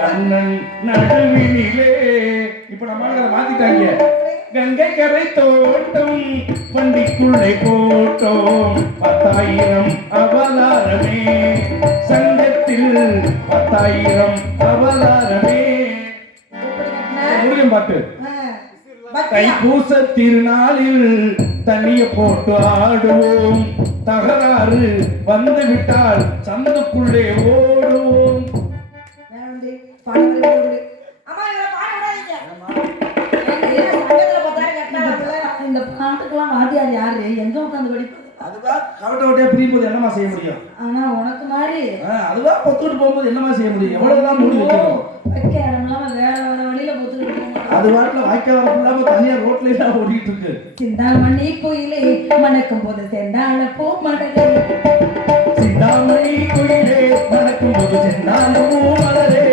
கண்ணன் நடுவினிலே இப்ப நம்ம மாத்திட்டாங்க. கங்கை கரை தோட்டம் பண்டிக்குள்ளே போட்டோம் 10,000 அவதாரமே சங்கத்தில் 10,000 அவதாரமே. முருகன் பாட்டு. தைப்பூச திருநாளில் தண்ணிய போட்டு ஆடுவோம், தகராறு வந்து விட்டால் சந்துக்குள்ளே ஓடுவோம். இந்த பாட்டுக்கெல்லாம் வாத்தியார் யாரு எங்க உட்காந்து படிப்பது? அதுதான் கவட்ட வட்டையா பிரியும்போது என்னமா செய்ய முடியும்? ஆனா உனக்கு மாதிரி அதுதான் பொத்துட்டு போகும்போது என்னமா செய்ய முடியும்? எவ்வளவுதான் மூடி வைக்கணும்? வைக்க இடம் இல்லாம வேற வேற வழியில பொத்துட்டு போகணும். அது வாட்டில வாய்க்க வரப்படாம தனியா ரோட்ல எல்லாம் ஓடிட்டு இருக்கு. சிந்தாமணி கோயிலே மணக்கும் போது செந்தாழ பூ மடலே, சிந்தாமணி கோயிலே மணக்கும் போது செந்தாழ பூ மலரே.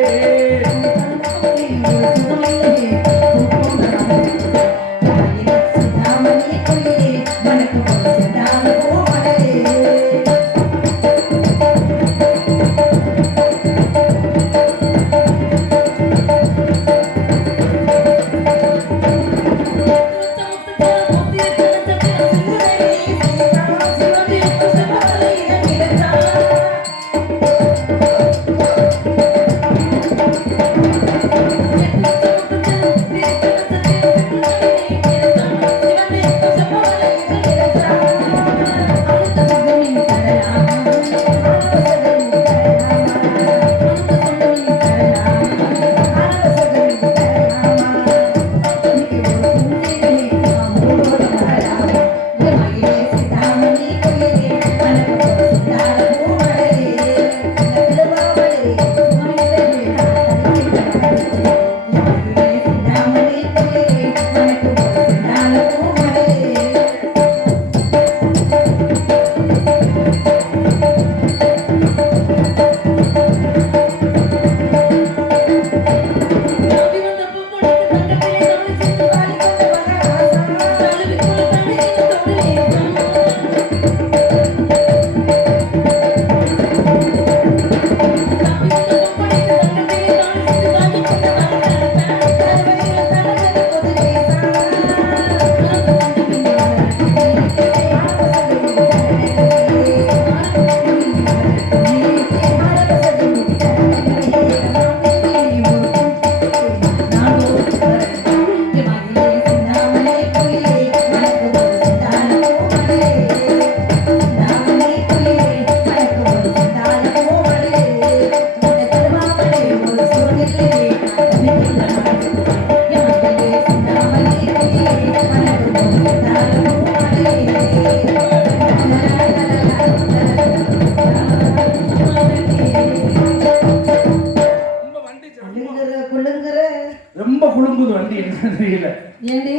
ரொம்ப குலுங்குது வண்டி என்ன தெரியல. ஏண்டி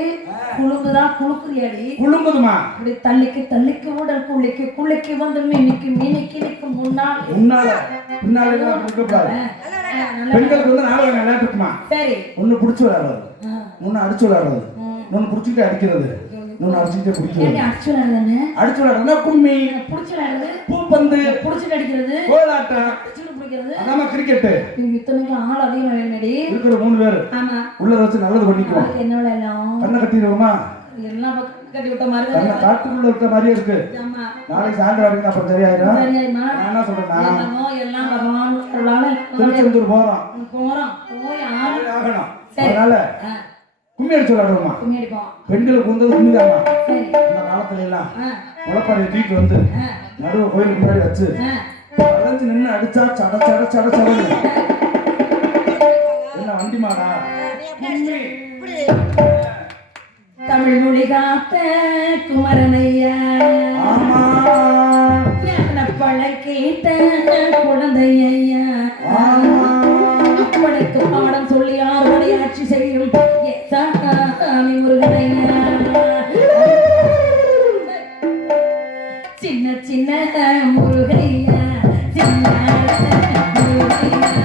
குலுங்குதான் குலுக்குறியாடி? குலுங்குதுமா. அப்படி தள்ளிக்கு உடல் குளிக்கு வந்து மினிக்கு முன்னால பின்னால எல்லாம் குலுக்கக்கூடாது. பெண்களுக்கு வந்து நாடகம் விளையாட்டுக்குமா. சரி. ஒண்ணு புடிச்சு விளையாடுறது, ஒண்ணு அடிச்சு விளையாடுறது, ஒண்ணு புடிச்சுக்கிட்டு அடிக்கிறது, இன்னொன்னு அடிச்சுக்கிட்டு குடிக்கிறது. அடிச்சு விளையாடுறதுனா கும்மி, புடிச்சு விளையாடுறது பூப்பந்து, புடிச்சுட்டு அடிக்கிறது, கோலாட்டம், அதாம கிரிக்கெட். இத்தனைக்கு ஆள் அதிகமா வேணுடி. இருக்கிற 3 பேர். ஆமா. உள்ள வச்சு நல்லது பண்ணிக்குவோம். என்னோட எல்லாம் கண்ணை கட்டிடுவோமா? எல்லாம் கட்டி விட்ட மாதிரி கண்ணை காட்டுக்குள்ள விட்ட மாதிரியே இருக்கு. ஆமா. நாளைக்கு சாயந்தரம் வரைக்கும் அப்புறம் சரியாயிரும். நான் என்ன சொல்றேன்னா எல்லாம் பகவான் திருச்செந்தூர் போறோம் போய் ஆகணும். அதனால கும்மி அடிச்சு விளையாடுவோமா? கும்மி அடிப்போம். பெண்களுக்கு வந்து கும்மி தாமா. சரி. இந்த காலத்துல எல்லாம் முளைப்பாறையை தூக்கிட்டு வந்து நடுவு கோயிலுக்கு முன்னாடி வச்சு அழைச்சு நின்று அடிச்சா சட சட சட சடன்னு என்ன வண்டி மாடா. தமிழ் மொழி காத்த குமரனையா பழக்கேத்த குழந்தையா படைக்கு பாடம் சொல்லி ஆரோடி ஆட்சி செய்யும் சாமி முருகனையா. சின்ன சின்ன முருகையா சின்ன முருகையா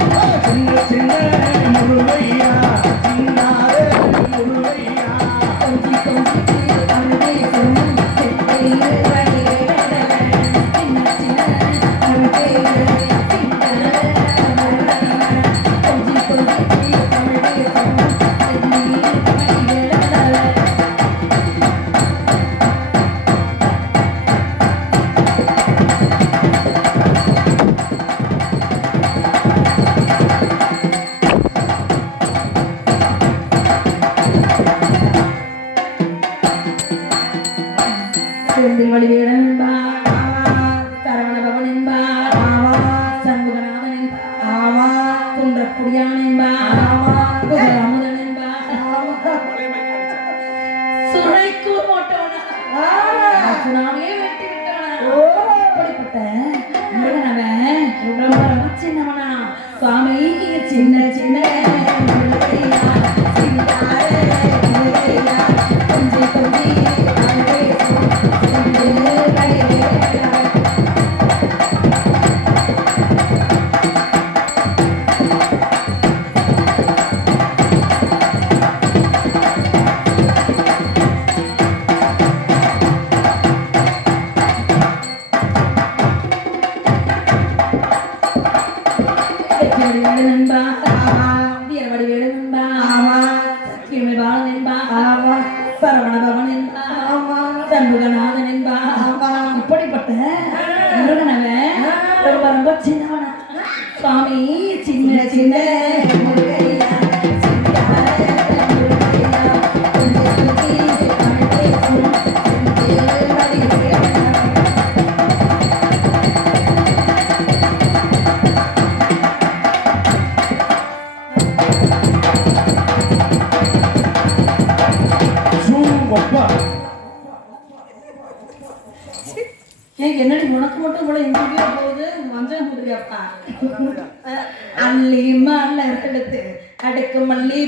குடியானேன்பா அமுதனேன்பா சுனைக்கூர் போட்டவனா சுனாமியே வெட்டி விட்டவனா அப்படிப்பட்ட முருகனவன் ரொம்ப ரொம்ப சின்னவனா சுவாமி சின்ன சின்ன இப்படிப்பட்ட முருகனவன் ரொம்ப ரொம்ப சின்னவனா சுவாமி சின்ன சின்ன முருகையா என்னடி உனக்கு மட்டும் கூட எங்கேயோ போகுது மஞ்சள் முடியாப்பா அள்ளி மலர் எடுத்து அடுக்கு மல்லி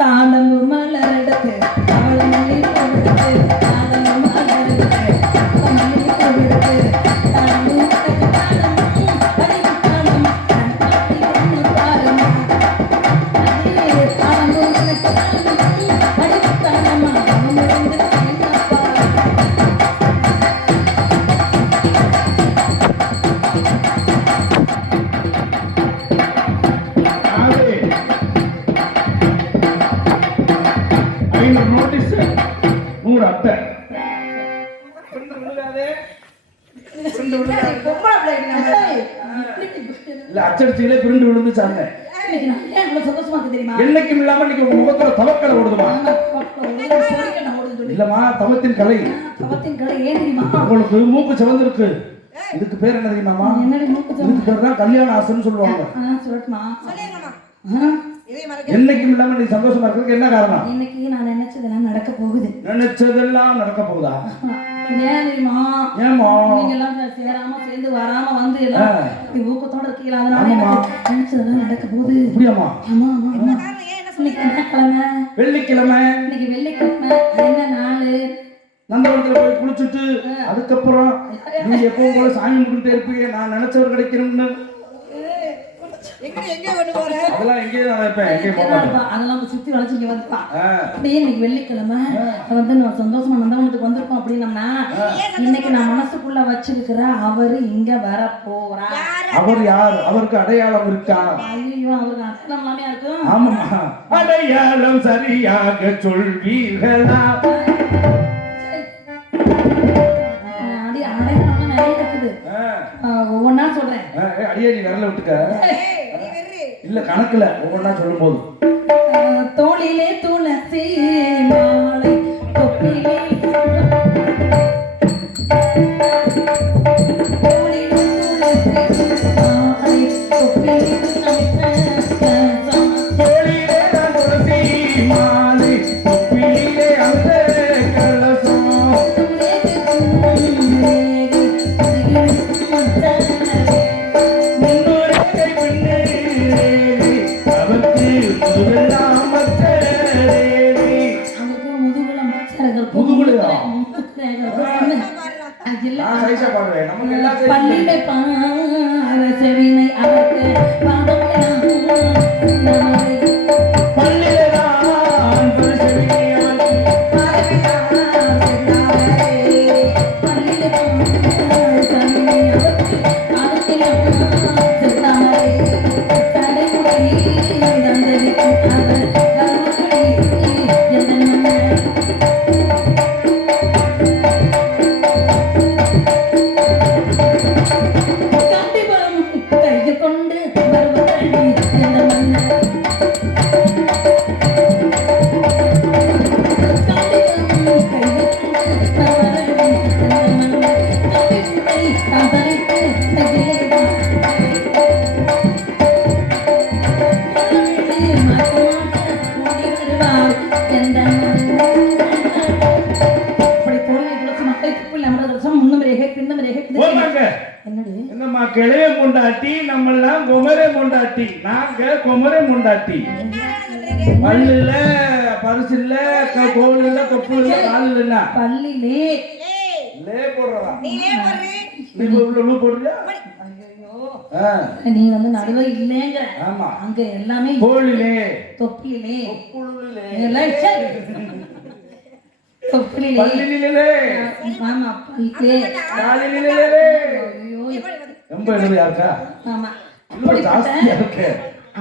தாளம் மலர் எடுத்து அவள் மல்லி கொடுத்து தாளம் மலர் எடுத்து மல்லி கொடுத்து அச்சடிச்சிகளே பிரிண்டு விழுந்துச்சாங்க. என்னைக்கும் இல்லாம இன்னைக்கு உங்க முகத்துல தவக்கலை ஓடுதுமா? இல்லமா, தவத்தின் கலை. உங்களுக்கு மூக்கு சிவந்திருக்கு. இதுக்கு பேர் என்ன தெரியுமாமா? இதுக்கு பேர் தான் கல்யாண ஆசைன்னு சொல்லுவாங்க. என்னைக்கும் இல்லாம நீ சந்தோஷமா இருக்கிறதுக்கு என்ன காரணம்? இன்னைக்கு நான் நினைச்சதெல்லாம் நடக்க போகுது. நினைச்சதெல்லாம் நடக்க போகுதா? ஏன் தெரியுமா? ஏமா நீங்க எல்லாம் சேராம சேர்ந்து வராம வந்து எல்லாம் ஊக்கத்தோட இருக்கீங்களா? அதனால நினைச்சதெல்லாம் நடக்க போகுது. அப்படியாமா? ஆமா ஆமா ஆமா. இன்னைக்கு என்ன கிழமை? வெள்ளிக்கிழமை. இன்னைக்கு வெள்ளிக்கிழமை. என்ன நாள்? நந்தவனத்துல போய் குளிச்சுட்டு அதுக்கப்புறம் நீங்க எப்பவும் போல சாமி கும்பிட்டு இருப்பீங்க. நான் நினைச்சவர் கிடைக்கணும்னு அதெல்லாம் எங்கேயும் அதெல்லாம் சுத்தி வளைச்சிங்க வந்துப்பா. அப்படியே இன்னைக்கு வெள்ளிக்கிழமை வந்து நம்ம சந்தோஷமா நந்தவனத்துக்கு வந்திருக்கோம் அப்படின்னம்னா இன்னைக்கு நான் மனசுக்குள்ள வச்சிருக்கிற அவரு இங்க வர போறா. அவர் யார்? அவருக்கு அடையாளம் இருக்கா? ஐயோ, அவருக்கு அடையாளம் எல்லாமே இருக்கும். ஆமாமா, அடையாளம் சரியாக சொல்வீர்களா? அடையாளம் நிறைய இருக்குது. ஒவ்வொன்னா சொல்றேன். அடியே நீ விரல விட்டுக்க. இல்ல கணக்குல ஒவ்வொன்னா சொல்லும் போது தோளிலே துளசி மாலை தொப்பிலே பள்ளியில பாரசவினை அவருக்கு பாதமெல்லாம் சின்னமலை பள்ளியில்தான் பரிசளிக்கிறவன் கொண்டு வருவதடி என்ற மன்னர் என்னடி என்னம்மா கிளைய கொண்டாட்டி நம்மெல்லாம் குமரே கொண்டாட்டி நாங்க குமரே கொண்டாட்டி பல்லுல பரிசு இல்ல கோவில் இல்ல கொப்பு இல்ல கால் இல்ல பள்ளியிலே லே போடுறதா நீ உள்ள போடுறியா நீ வந்து நடுவே இல்லைங்கிற ஆமா அங்க எல்லாமே கோழிலே தொப்பிலே கொப்புளிலே எல்லாம் சரி. தொப்பிலே பல்லிலே ஆமா பல்லே காலிலே ஐயோ ரொம்ப எழுதியா இருக்கா ஆமா இன்னும் ஜாஸ்தியா இருக்கு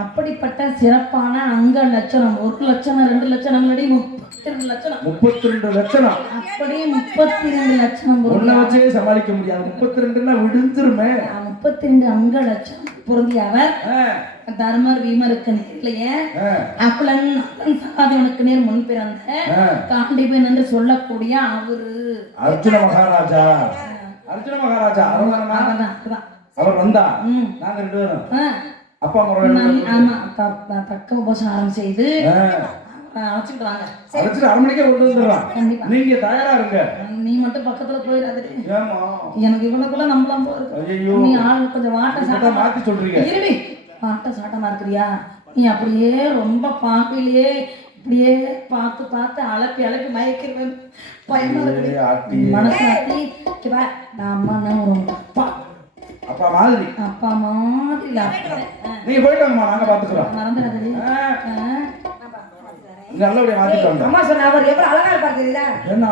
அப்படிப்பட்ட சிறப்பான அங்க லட்சணம் 1 லட்சணம் 2 லட்சணம் முன்னாடி 32 லட்சணம் 32 லட்சணம் அப்படியே 32 லட்சணம் ஒன்ன வச்சே சமாளிக்க முடியாது 32ன்னா விடுந்துருமே 32 அங்க லட்சணம் பொருந்திய அவர் தர்மர் வீமருக்கு நேர்லையே அக்குலன் சகாதேவனுக்கு நேர் முன் பிறந்த காண்டிபன் என்று சொல்லக்கூடிய அவரு அர்ஜுன மகாராஜா அர்ஜுன மகாராஜா அவர்தான் அவர் வந்தா நாங்க 2 பேரும் அப்பா முறை ஆமா தக்க உபசாரம் செய்து அழைச்சிட்டு வாங்க அழைச்சிட்டு 1/2 மணிக்கே கொண்டு வந்துடுறான் கண்டிப்பா நீங்க தயாரா இருங்க நீ மட்டும் பக்கத்துல போயிடாது ஏமா எனக்கு இவனுக்குள்ள நம்பலாம் போறது ஐயோ நீ ஆள் கொஞ்சம் வாட்ட சாட்டமா மாத்தி சொல்றீங்க இருடி வாட்ட சாட்டமா இருக்கிறியா நீ அப்படியே ரொம்ப பாக்கையிலேயே இப்படியே பார்த்து பார்த்து அலப்பி மயக்கிறவன் பயமா இருக்கு மனசு ஆட்டி நான் அம்மா ரொம்ப அப்பா மாதிரி அப்பா மாதிரி நீங்க போயிட்டு வாங்கம்மா நாங்க பாத்துக்கிறோம் மறந்துடாது நல்லபடியா மாத்திட்டு வந்தோம் அம்மா சொன்ன அவர் எவ்வளவு அழகா இருப்பாரு தெரியுதா என்ன